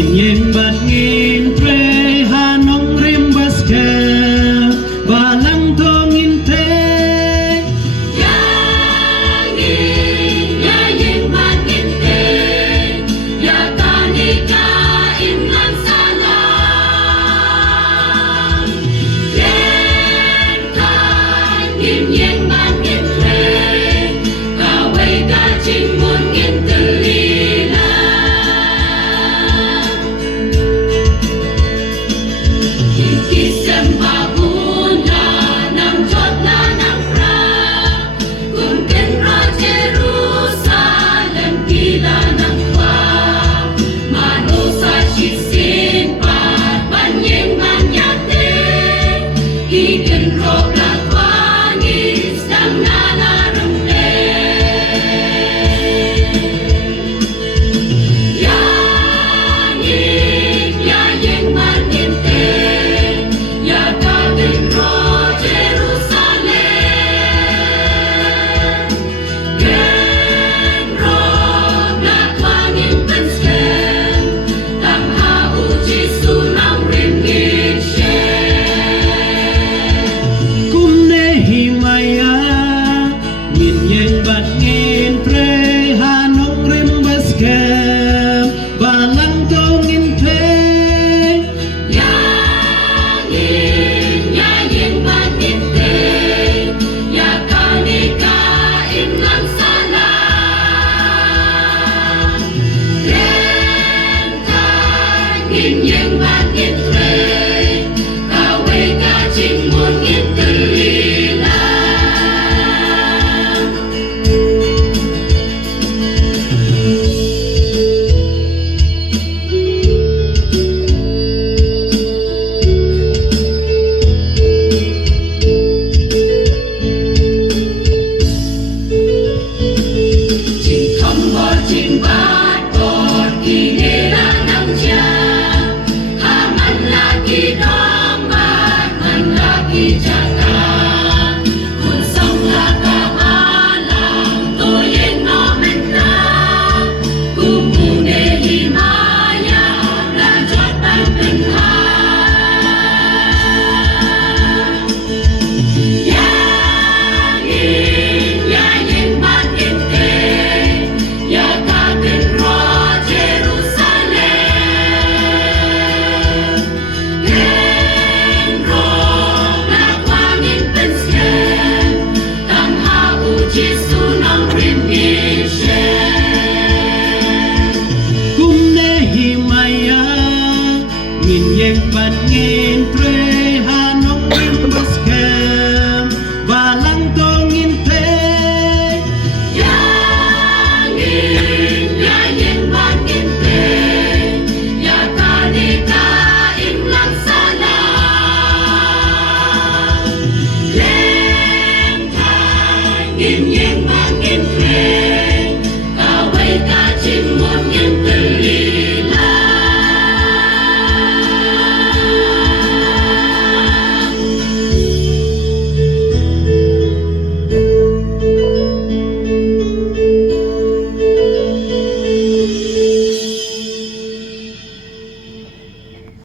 Nghìn bạt nghìn tre hà nông rim bas kè và lăng thô nghìn thế ya yin bạt nghìn thế ya ta ni ka in lan salam lên tan nghìn bạt nghìn tre ka wei ka chinh muôn nghìn từ ly nghìn bạt nghìn tre ka wei ka chinh muôn nghìn từ ly la chinh không bỏ chinh bát bọt kỳ nghề là nắng cha ki dong bát man lagi jaga kun song la ka alam to yen no menta kumune himaya la jot ban pen ha ya yin bát yin te ya ka ten ro bạt nghìn tre hà nông rim bas kè và lăng thô nghìn thế ya yin bạt nghìn thế ya ta ni ka in lan salam lên thành nghìn